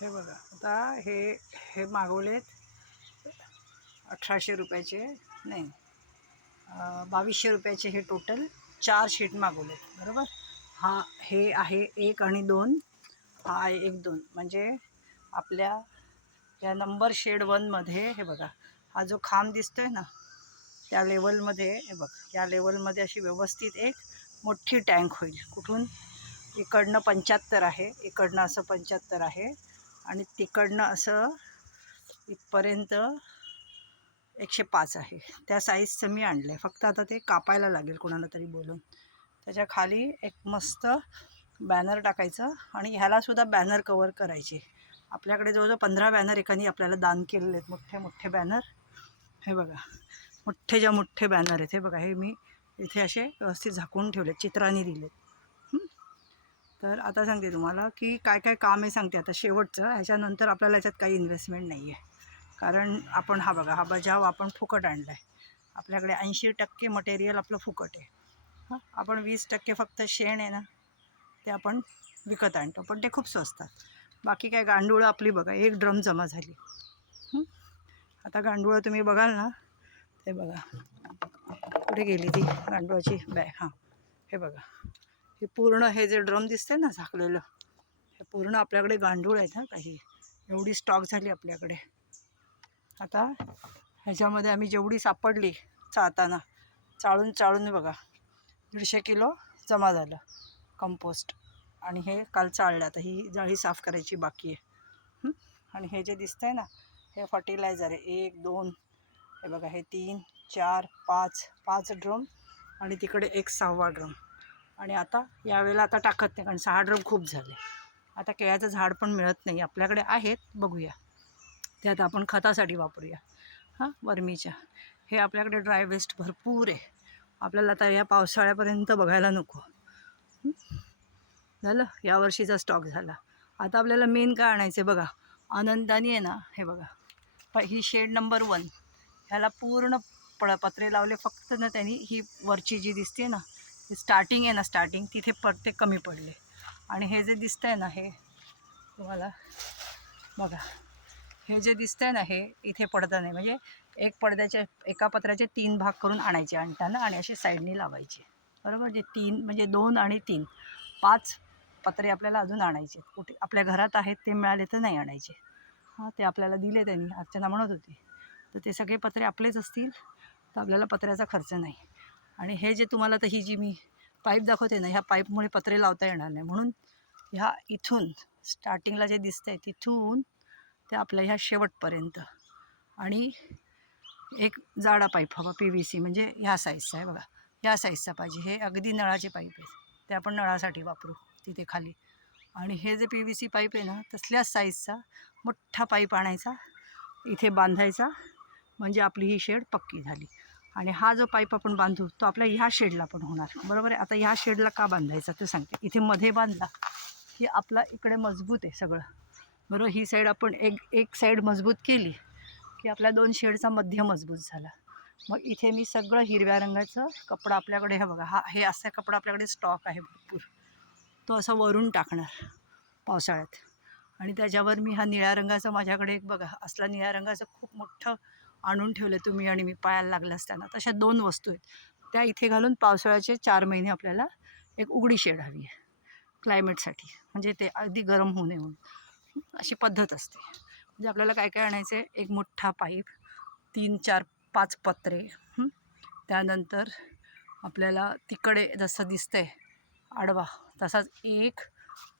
हे बघा, आता हे मागवलेत 1800 रुपयाचे, नाही 2200 रुपयाचे. हे टोटल 4 शीट मागवलेत बरोबर. हे आहे 1 आणि 2, हा आहे 1 2. म्हणजे आपल्या या नंबर शेड 1मध्ये हे बघा, हा जो खांब दिसतोय ना, त्या लेवलमध्ये हे बघ, या लेवलमध्ये अशी व्यवस्थित एक मोठी टँक होईल. कुठून? इकडनं 75 आहे, इकडनं असं 75 आहे, आणि तिकडनं असं इथपर्यंत 105 आहे. त्या साईजचं मी आणलं आहे. फक्त आता ते कापायला लागेल कोणाला तरी बोलून. त्याच्या खाली एक मस्त बॅनर टाकायचं, आणि ह्यालासुद्धा बॅनर कवर करायचे. आपल्याकडे जवळजवळ 15 बॅनर एकाने आपल्याला दान केलेले आहेत, मोठे मोठे बॅनर. हे बघा, मोठ्ठेच्या मोठे बॅनर आहेत. हे बघा, हे मी इथे असे व्यवस्थित झाकून ठेवले, चित्रांनी दिलेत. तर आता सांगते तुम्हाला की काय काय काम आहे, सांगते आता शेवटचं. ह्याच्यानंतर आपल्याला याच्यात काही इन्व्हेस्टमेंट नाही आहे, कारण आपण हा बघा, हा बजाव आपण फुकट आणला आहे. आपल्याकडे 80% मटेरियल आपलं फुकट आहे. आपण 20% फक्त शेण आहे ना, ते आपण विकत आणतो, पण ते खूप स्वस्तात. बाकी काय गांडूळं आपली बघा, 1 ड्रम जमा झाली. आता गांडूळं तुम्ही बघाल ना, ते बघा कुठे गेली ती गांडूळाची बॅग. हां, हे बघा, हे पूर्ण हे जे ड्रम दिसते ना झाकलेलं, हे पूर्ण आपल्याकडे गांडूळ आहेत. काही एवढी स्टॉक झाली आपल्याकडे. आता ह्याच्यामध्ये आम्ही जेवढी सापडली चाळताना, चाळून बघा 150 किलो जमा झालं कंपोस्ट. आणि हे काल चाळलं. आता ही जाळी साफ करायची बाकी आहे. आणि हे जे दिसतं आहे ना, हे फर्टिलायझर आहे. 1 2, हे बघा, हे 3 4 5 ड्रम, आणि तिकडे एक 6वा ड्रम. आणि आता यावेळेला आता टाकत नाही, कारण 6 ड्रम खूप झाले. आता केळ्याचं झाड पण मिळत नाही आपल्याकडे, आहेत बघूया, ते आता आपण खतासाठी वापरूया. वर्मीच्या. हे आपल्याकडे ड्राय वेस्ट भरपूर आहे. आपल्याला आता या पावसाळ्यापर्यंत बघायला नको. झालं, यावर्षीचा स्टॉक झाला. आता आपल्याला मेन काय आणायचं बघा, आनंदानी आहे ना. हे बघा, ही शेड नंबर 1, ह्याला पूर्ण पत्रे लावले फक्त ना त्यांनी. ही वरची जी दिसते ना, स्टार्टिंग आहे ना, स्टार्टिंग तिथे पत्ते कमी पडले. आणि हे जे दिसतं आहे ना, हे तुम्हाला बघा, हे जे दिसतं आहे ना, हे इथे पडदा नाही. म्हणजे एका पत्र्याचे 3 भाग करून आणायचे आणताना, आणि असे साईडनी लावायचे बरोबर. जे 3 म्हणजे 2 आणि 3, 5 पत्रे आपल्याला अजून आणायचे. कुठे आपल्या घरात आहेत ते मिळाले तर नाही आणायचे. ते आपल्याला दिले त्यांनी, अर्चना म्हणत होती. तर ते सगळे पत्रे आपलेच असतील तर आपल्याला पत्र्याचा खर्च नाही. आणि हे जे तुम्हाला तर ही जी मी पाईप दाखवते ना, ह्या पाईपमुळे पत्रे लावता येणार नाही. म्हणून ह्या इथून स्टार्टिंगला जे दिसतं आहे तिथून ते आपल्या ह्या शेवटपर्यंत. आणि एक जाडा पाईप हवा, PVC, म्हणजे ह्या साईजचा आहे बघा, ह्या साईजचा पाहिजे. हे अगदी नळाचे पाईप आहेत, ते आपण नळासाठी वापरू तिथे खाली. आणि हे जे PVC पाईप आहे ना, तसल्याच साईजचा मोठा पाईप आणायचा, इथे बांधायचा, म्हणजे आपली ही शेड पक्की झाली. आणि हा जो पाईप आपण बांधू तो आपल्या ह्या शेडला पण होणार बरोबर आहे. आता ह्या शेडला का बांधायचा ते सांगते. इथे मध्ये बांधला की आपला इकडे मजबूत आहे सगळं बरोबर. ही साईड आपण एक साईड मजबूत केली की आपल्या 2 शेडचा मध्य मजबूत झाला. मग इथे मी सगळं हिरव्या रंगाचं कपडा आपल्याकडे, हे बघा, हे असा कपडा आपल्याकडे स्टॉक आहे भरपूर, तो असा वरून टाकणार पावसाळ्यात. आणि त्याच्यावर मी हा निळ्या रंगाचा, माझ्याकडे एक बघा असला निळ्या रंगाचं खूप मोठं आणून ठेवलं तुम्ही आणि मी पायाला लागलं असताना. तशा 2 वस्तू आहेत त्या इथे घालून पावसाळ्याचे 4 महिने आपल्याला एक उघडी शेड हवी आहे क्लायमेटसाठी, म्हणजे ते अगदी गरम होऊ नये म्हणून. अशी पद्धत असते. म्हणजे आपल्याला काय काय आणायचं आहे, एक मोठा पाईप, 3 4 5 पत्रे, त्यानंतर आपल्याला तिकडे जसं दिसतंय आडवा तसाच 1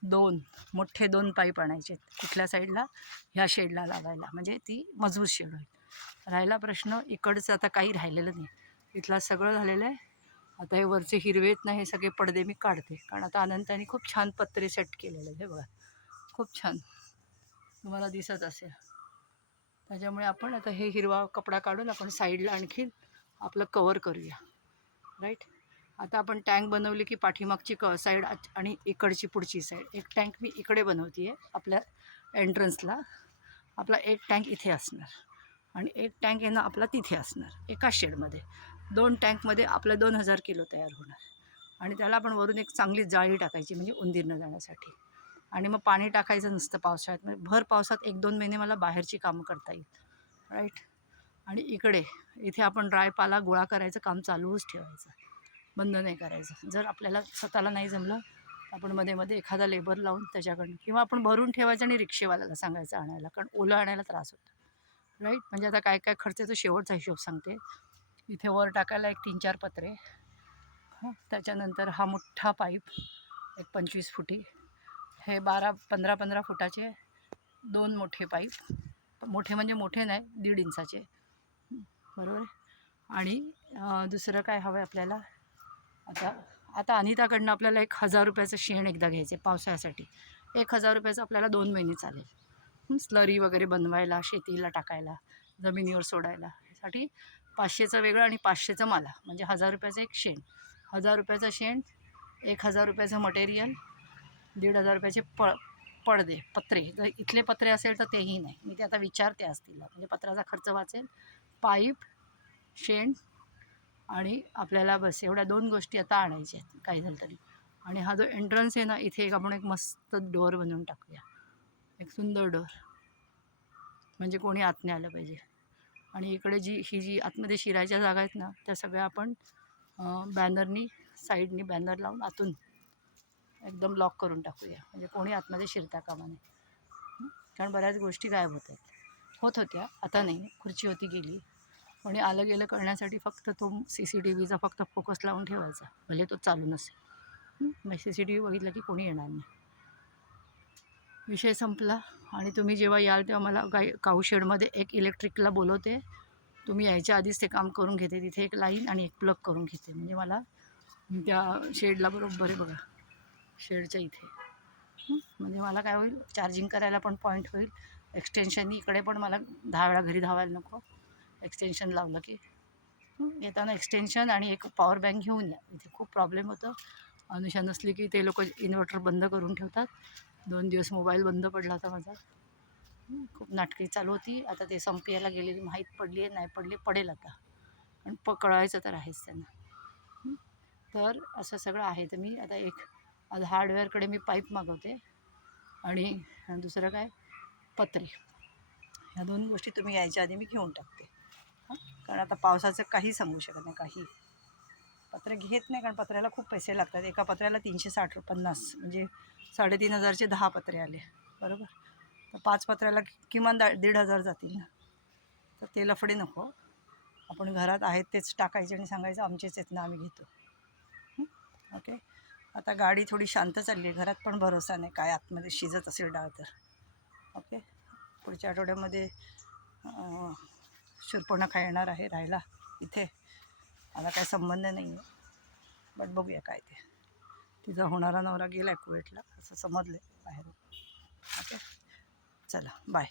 2 मोठे 2 पाईप आणायचे कुठल्या साईडला, ह्या शेडला लावायला, म्हणजे ती मजबूत शेड होईल. राहिला प्रश्न इकडचं, आता काही राहिलेलं नाही, इथला सगळं झालेलं आहे. आता हे वरचे हिरवेत ना, हे सगळे पडदे मी काढते, कारण आता अनंताने खूप छान पत्रे सेट केलेले आहे. हे बघा, खूप छान तुम्हाला दिसत असेल. त्याच्यामुळे आपण आता हे हिरवा कपडा काढून आपण साईडला आणखीन आपलं कवर करूया, राईट. आता आपण टँक बनवली की पाठीमागची साईड आणि इकडची पुढची साईड, एक टँक मी इकडे बनवते आहे आपल्या एंट्रन्सला. आपला एक टँक इथे असणार आणि एक टँक आहे ना आपला तिथे असणार. एका शेडमध्ये 2 टँकमध्ये आपलं 2000 किलो तयार होणार. आणि त्याला आपण वरून एक चांगली जाळी टाकायची, म्हणजे उंदीर न जाण्यासाठी. आणि मग पाणी टाकायचं नसतं पावसाळ्यात. म्हणजे भर पावसात 1-2 महिने मला बाहेरची कामं करता येईल, राईट. आणि इथे आपण ड्राय पाला गोळा करायचं काम चालूच ठेवायचं, बंद नाही करायचं. जर आपल्याला स्वतःला नाही जमलं आपण मध्ये मध्ये एखादा लेबर लावून त्याच्याकडनं, किंवा आपण भरून ठेवायचं आणि रिक्षेवाल्याला सांगायचं आणायला, कारण ओलं आणायला त्रास होतो, राईट. म्हणजे आता काय काय खर्च तो शेवटचा हिशोब सांगते. इथे वर टाकायला एक 3-4 पत्रे, त्याच्यानंतर हा मोठा पाईप एक 25 फुटी, हे 15 फुटाचे 2 मोठे पाईप, मोठे म्हणजे मोठे नाही, 1.5 इंचाचे, बरोबर. आणि दुसरं काय हवं आहे आपल्याला, आता अनिताकडनं आपल्याला 1,000 रुपयाचं शेण एकदा घ्यायचं आहे पावसाळ्यासाठी. 1,000 रुपयाचं आपल्याला 2 महिने चालेल. स्लरी वगैरे बनवायला, शेतीला टाकायला, जमिनीवर सोडायला, साठी 500चं वेगळं आणि 500चं मला, म्हणजे 1,000 रुपयाचं एक शेण. 1,000 रुपयाचं शेण, 1,000 रुपयाचं मटेरियल, 1,500 रुपयाचे पडदे, पत्रे. जर इथले पत्रे असेल तर तेही नाही, मी ते आता विचारते असतील, म्हणजे पत्राचा खर्च वाचेल. पाईप, शेण आणि आपल्याला बस एवढ्या 2 गोष्टी आता आणायच्या आहेत काही झालं तरी. आणि हा जो एंट्रन्स आहे ना, इथे आपण एक मस्त डोअर बनवून टाकूया, एक सुंदर डोअर, म्हणजे कोणी आत नाही आलं पाहिजे. आणि इकडे जी आतमध्ये शिरायच्या जागा आहेत ना, त्या सगळ्या आपण बॅनरनी, साईडनी बॅनर लावून आतून एकदम लॉक करून टाकूया, म्हणजे कोणी आतमध्ये शिरता कामा नये. कारण बऱ्याच गोष्टी गायब होत होत्या, आता नाही. खुर्ची होती गेली, कोणी आलं गेलं करण्यासाठी फक्त तो CCTVचा फक्त फोकस लावून ठेवायचा, भले तो चालू नसेल. मग CCTV बघितलं की कोणी येणार नाही, विषय संपला. आणि तुम्ही जेव्हा याल तेव्हा मला काऊशेडमध्ये एक इलेक्ट्रिकला बोलवते, तुम्ही यायच्या आधीच ते काम करून घेते. तिथे एक लाईन आणि एक प्लग करून घेते, म्हणजे मला त्या शेडला बरोबर आहे बघा, शेडच्या इथे, म्हणजे मला काय होईल, चार्जिंग करायला पण पॉईंट होईल. एक्सटेन्शननी इकडे पण मला 10 वेळा घरी धावायला नको, एक्सटेन्शन लावलं की. येताना एक्सटेन्शन आणि एक पॉवर बँक घेऊन या, इथे खूप प्रॉब्लेम होतं. अनुषा नसली की ते लोक इन्व्हर्टर बंद करून ठेवतात. 2 दिवस मोबाईल बंद पडला होता माझा, खूप नाटकी चालू होती. आता ते संपयाला गेलेली माहीत पडली आहे, नाही पडली, पडेल आता, पण कळवायचं तर आहेच त्यांना. तर असं सगळं आहे. तर मी आता हार्डवेअरकडे मी पाईप मागवते, आणि दुसरं काय, पत्रे. ह्या 2 गोष्टी तुम्ही यायच्या आधी मी घेऊन टाकते, कारण आता पावसाचं काही सांगू शकत नाही. काही पत्रे घेत नाही, कारण पत्र्याला खूप पैसे लागतात. एका पत्र्याला 350, म्हणजे 3,500चे 10 पत्रे आले, बरोबर. तर 5 पत्र्याला किमान 1,500 जातील ना. तर ते लफडे नको, आपण घरात आहेत तेच टाकायचे आणि सांगायचं आमचेच आहेत ना, आम्ही घेतो. ओके. आता गाडी थोडी शांत चालली आहे, घरात पण भरोसा नाही काय आतमध्ये शिजत असेल डाळ तर. ओके. पुढच्या आठवड्यामध्ये शूर्पणखा येणार आहे राहायला इथे, मला काय संबंध नाही आहे, बट बघूया काय ते. तिचा होणारा नवरा गेला आहे कुवेटला असं समजलं आहे बाहेर. ओके, चला बाय.